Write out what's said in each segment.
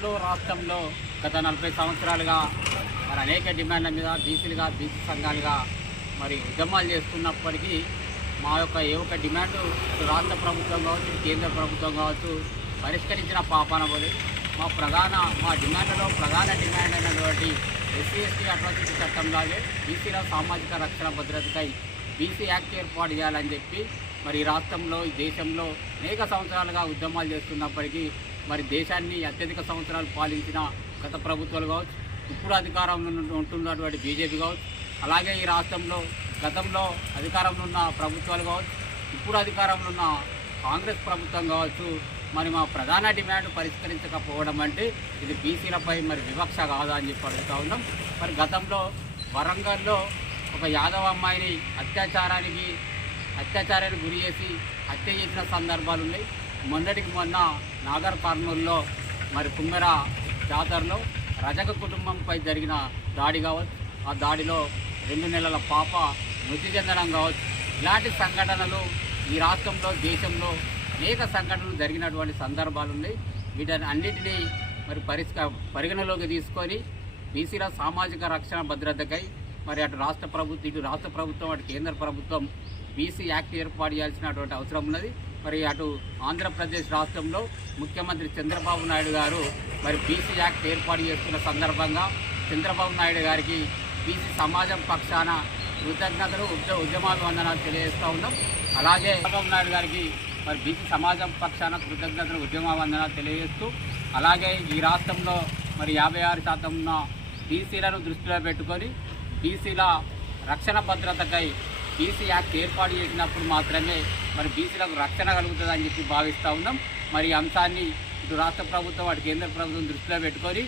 దేశంలో రాష్ట్రంలో గత 40 సంవత్సరాలుగా మరి అనేక డిమాండ్ల మీద బీసీలుగా బీసీ సంఘాలుగా మరి ఉద్యమాలు చేస్తున్నప్పటికీ మా యొక్క ఏ ఒక్క డిమాండు రాష్ట్ర ప్రభుత్వం కావచ్చు కేంద్ర ప్రభుత్వం కావచ్చు పరిష్కరించిన పాపాన పోలి మా డిమాండ్లలో ప్రధాన డిమాండ్ అయినటువంటి ఎస్సీ ఎస్టీ అట్రాసిటీ చట్టంలాగే బీసీల సామాజిక రక్షణ భద్రతకై బీసీ యాక్ట్ ఏర్పాటు చేయాలని చెప్పి మరి ఈ రాష్ట్రంలో ఈ దేశంలో అనేక సంవత్సరాలుగా ఉద్యమాలు చేస్తున్నప్పటికీ మరి దేశాన్ని అత్యధిక సంవత్సరాలు పాలించిన గత ప్రభుత్వాలు కావచ్చు ఇప్పుడు అధికారంలో ఉంటున్నటువంటి బీజేపీ కావచ్చు అలాగే ఈ రాష్ట్రంలో గతంలో అధికారంలో ఉన్న ప్రభుత్వాలు కావచ్చు ఇప్పుడు అధికారంలో ఉన్న కాంగ్రెస్ ప్రభుత్వం కావచ్చు మరి మా ప్రధాన డిమాండ్ పరిష్కరించకపోవడం అంటే ఇది బీసీలపై మరి వివక్ష కాదా అని చెప్పి అడుగుతూ ఉన్నాం. మరి గతంలో వరంగల్లో ఒక యాదవ అమ్మాయిని అత్యాచారానికి గురి చేసి హత్య చేసిన సందర్భాలు ఉన్నాయి. మొన్నటికి మొన్న నాగర్ కర్నూలులో మరి కుమ్మెర జాతరలో రజక కుటుంబంపై జరిగిన దాడి కావచ్చు, ఆ దాడిలో 2 నెలల పాప మృతి చెందడం కావచ్చు, ఇలాంటి సంఘటనలు ఈ రాష్ట్రంలో దేశంలో అనేక సంఘటనలు జరిగినటువంటి సందర్భాలు ఉన్నాయి. వీటిని అన్నిటినీ మరి పరిగణలోకి తీసుకొని బీసీల సామాజిక రక్షణ భద్రతకై మరి అటు రాష్ట్ర ప్రభుత్వం అటు కేంద్ర ప్రభుత్వం బీసీ యాక్ట్ ఏర్పాటు చేయాల్సినటువంటి అవసరం ఉన్నది. మరి అటు ఆంధ్రప్రదేశ్ రాష్ట్రంలో ముఖ్యమంత్రి చంద్రబాబు నాయుడు గారు మరి బీసీ యాక్ట్ ఏర్పాటు చేస్తున్న సందర్భంగా చంద్రబాబు నాయుడు గారికి బీసీ సమాజం పక్షాన కృతజ్ఞతలు ఉద్యమాభివందనాలు తెలియజేస్తూ ఉన్నాం. అలాగే చంద్రబాబు నాయుడు గారికి మరి బీసీ సమాజం పక్షాన కృతజ్ఞతలు ఉద్యమాభివందనాలు తెలియజేస్తూ అలాగే ఈ రాష్ట్రంలో మరి 56% ఉన్న బీసీలను దృష్టిలో పెట్టుకొని బీసీల రక్షణ భద్రతకై బీసీ యాక్ట్ ఏర్పాటు చేసినప్పుడు మాత్రమే మరి బీసీలకు రక్షణ కలుగుతుందని చెప్పి భావిస్తూ ఉన్నాం. మరి ఈ అంశాన్ని ఇటు రాష్ట్ర ప్రభుత్వం అటు కేంద్ర ప్రభుత్వం దృష్టిలో పెట్టుకొని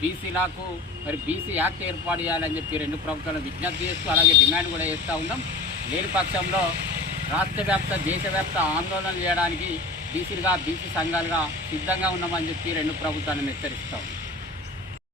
బీసీలకు మరి బీసీ యాక్ట్ ఏర్పాటు చేయాలని చెప్పి 2 ప్రభుత్వాలను విజ్ఞప్తి చేస్తూ అలాగే డిమాండ్ కూడా చేస్తూ ఉన్నాం. లేని పక్షంలో రాష్ట్రవ్యాప్త దేశవ్యాప్త ఆందోళన చేయడానికి బీసీ సంఘాలుగా సిద్ధంగా ఉన్నామని చెప్పి 2 ప్రభుత్వాలను హెచ్చరిస్తాం.